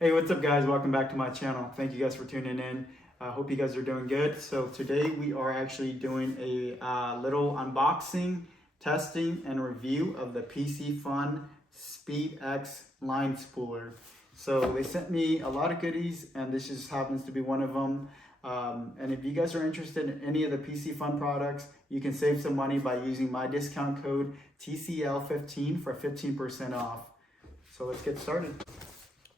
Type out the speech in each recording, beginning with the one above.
Hey, what's up guys? Welcome back to my channel. Thank you guys for tuning in. I hope you guys are doing good. So today we are actually doing a little unboxing, testing, and review of the Piscifun Speed X line spooler. So they sent me a lot of goodies and this just happens to be one of them. And if you guys are interested in any of the Piscifun products, you can save some money by using my discount code TCL15 for 15% off. So let's get started.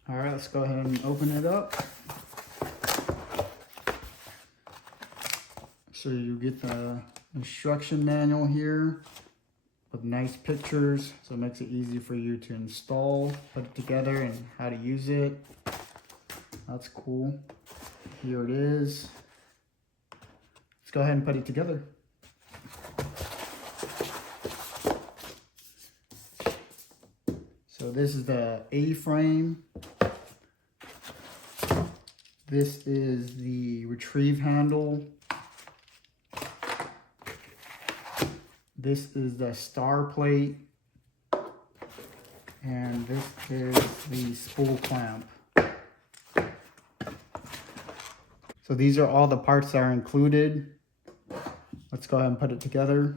All right, let's go ahead and open it up. So you get the instruction manual here with nice pictures. So it makes it easy for you to install, put it together, and how to use it. That's cool. Here it is. Let's go ahead and put it together. So this is the A-frame. This is the retrieve handle. This is the star plate. And this is the spool clamp. So these are all the parts that are included. Let's go ahead and put it together.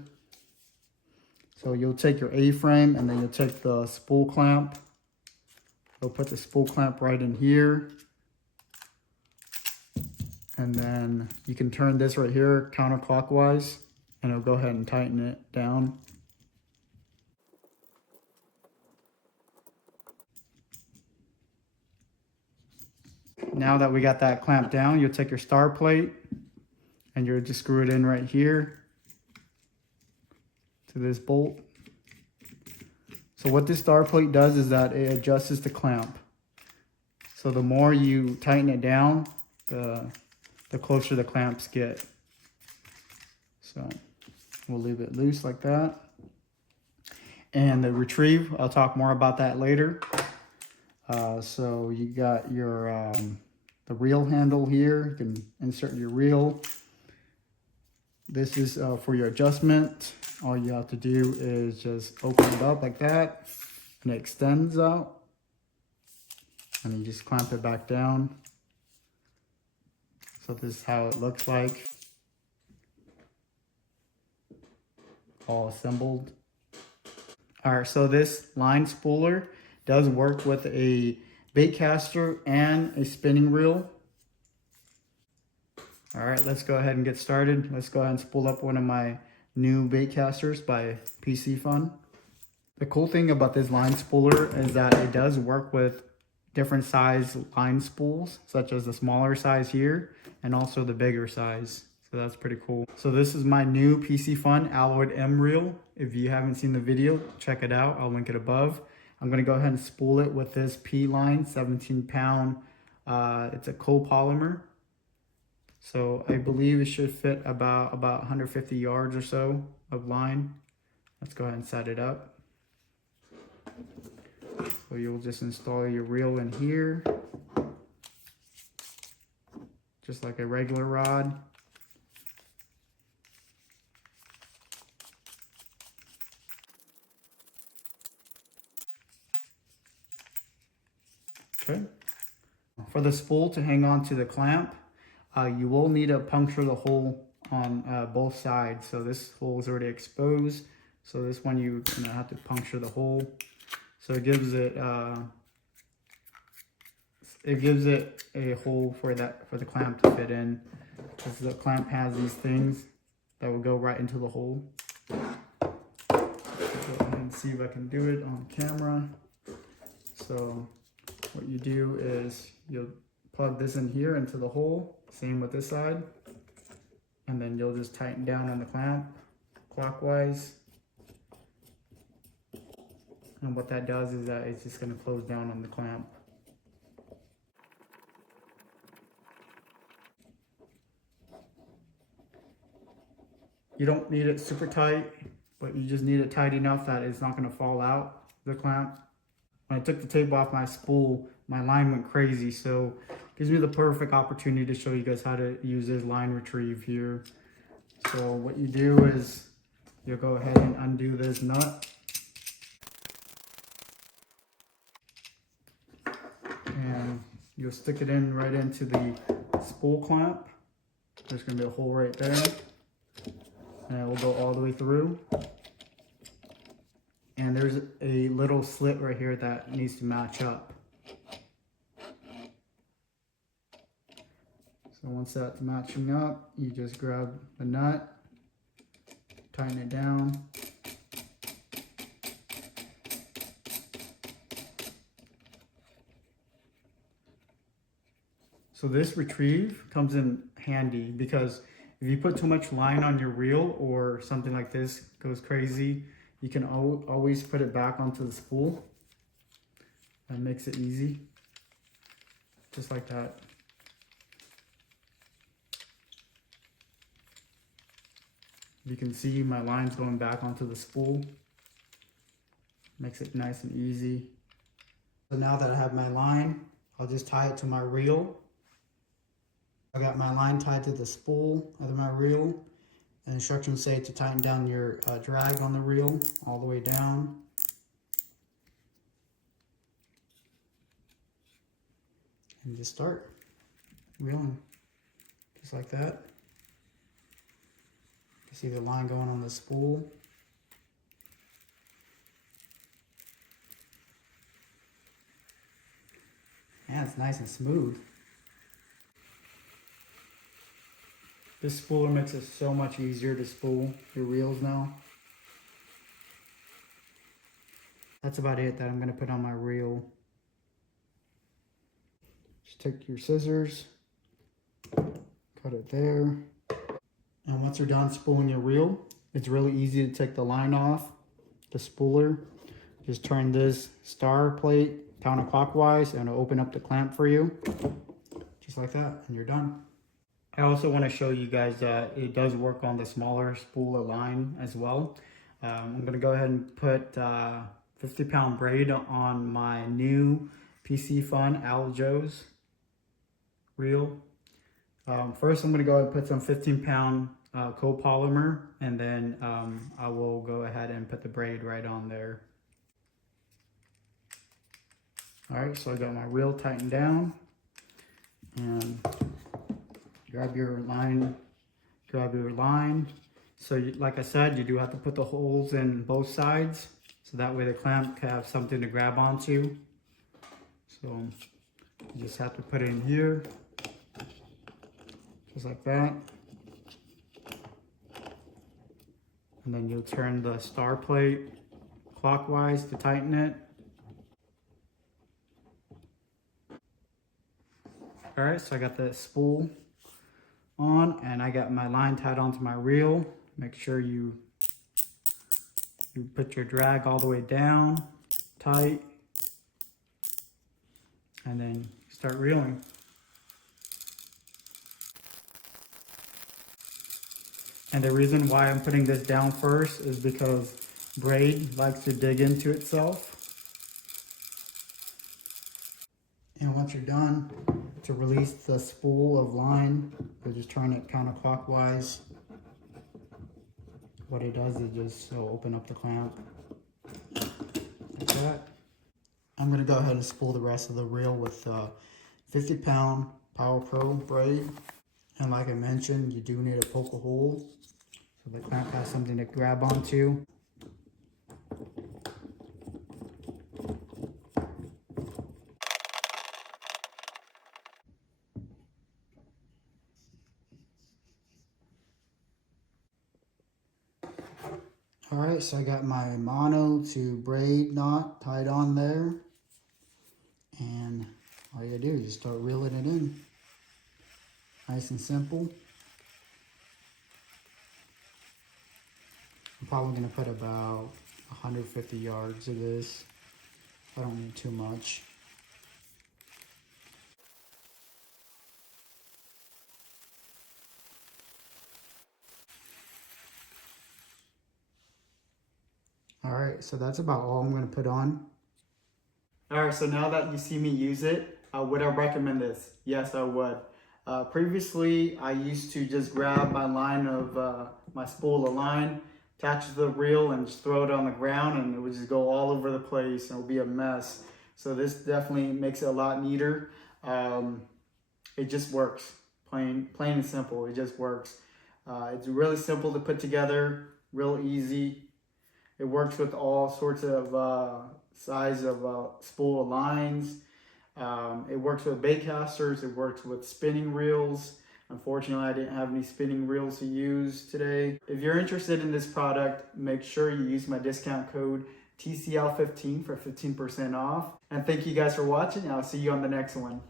So you'll take your A-frame and then you'll take the spool clamp. You'll put the spool clamp right in here. And then you can turn this right here counterclockwise and it'll go ahead and tighten it down. Now that we got that clamp down, you'll take your star plate and you'll just screw it in right here to this bolt. So what this star plate does is that it adjusts the clamp. So the more you tighten it down, the closer the clamps get. So we'll leave it loose like that. And the retrieve, I'll talk more about that later. So you got your the reel handle here. You can insert your reel. This is for your adjustment. All you have to do is just open it up like that and it extends out. And you just clamp it back down. So this is how it looks like, all assembled. All right, so this line spooler does work with a bait caster and a spinning reel. All right, let's go ahead and get started. Let's go ahead and spool up one of my new bait casters by Piscifun. The cool thing about this line spooler is that it does work with different size line spools, such as the smaller size here and also the bigger size. So that's pretty cool. So this is my new Piscifun Alloyed M reel. If you haven't seen the video, check it out. I'll link it above. I'm gonna go ahead and spool it with this P-line 17-pound. It's a copolymer. So I believe it should fit about 150 yards or so of line. Let's go ahead and set it up. So you'll just install your reel in here, just like a regular rod. Okay. For the spool to hang on to the clamp, you will need to puncture the hole on both sides. So this hole is already exposed. So this one you're gonna have to puncture the hole. So it gives it a hole for the clamp to fit in. Because the clamp has these things that will go right into the hole. Go ahead and see if I can do it on camera. So what you do is you'll plug this in here into the hole. Same with this side. And then you'll just tighten down on the clamp clockwise. And what that does is that it's just going to close down on the clamp. You don't need it super tight, but you just need it tight enough that it's not going to fall out, the clamp. When I took the tape off my spool, my line went crazy, so it gives me the perfect opportunity to show you guys how to use this line retrieve here. So what you do is you'll go ahead and undo this nut. And you'll stick it in right into the spool clamp. There's going to be a hole right there, and it will go all the way through. And there's a little slit right here that needs to match up. So once that's matching up, you just grab the nut, tighten it down. So this retrieve comes in handy because if you put too much line on your reel or something like this goes crazy, you can always put it back onto the spool. That makes it easy, just like that. You can see my line's going back onto the spool. Makes it nice and easy. So now that I have my line, I'll just tie it to my reel. I got my line tied to the spool of my reel. The instructions say to tighten down your drag on the reel all the way down. And just start reeling, just like that. You see the line going on the spool. Yeah, it's nice and smooth. This spooler makes it so much easier to spool your reels now. That's about it that I'm going to put on my reel. Just take your scissors, cut it there. And once you're done spooling your reel, it's really easy to take the line off the spooler. Just turn this star plate counterclockwise and it'll open up the clamp for you. Just like that, and you're done. I also want to show you guys that it does work on the smaller spooler line as well. I'm going to go ahead and put 50-pound braid on my new Piscifun Aljo's reel. First, I'm going to go ahead and put some 15-pound copolymer, and then I will go ahead and put the braid right on there. Alright, so I got my reel tightened down, and grab your line. So like I said, you do have to put the holes in both sides, so that way the clamp can have something to grab onto. So you just have to put it in here, just like that. And then you'll turn the star plate clockwise to tighten it. Alright, so I got the spool on and I got my line tied onto my reel. Make sure you put your drag all the way down tight, and then start reeling. And the reason why I'm putting this down first is because braid likes to dig into itself. And once you're done, to release the spool of line, you just turn it counterclockwise. What it does is just open up the clamp like that. I'm going to go ahead and spool the rest of the reel with 50-pound Power Pro braid. And like I mentioned, you do need to poke a hole so the clamp has something to grab onto. Alright, so I got my mono to braid knot tied on there. And all you gotta do is just start reeling it in. Nice and simple. I'm probably gonna put about 150 yards of this. I don't need too much. Alright, so that's about all I'm going to put on. Alright, so now that you see me use it, would I recommend this? Yes, I would. Previously, I used to just grab my line of my spool of line, attach it to the reel, and just throw it on the ground, and it would just go all over the place, and it would be a mess. So this definitely makes it a lot neater. It just works. Plain and simple. It just works. It's really simple to put together, real easy. It works with all sorts of size of spool lines. It works with bait casters. It works with spinning reels. Unfortunately, I didn't have any spinning reels to use today. If you're interested in this product, make sure you use my discount code TCL15 for 15% off. And thank you guys for watching. I'll see you on the next one.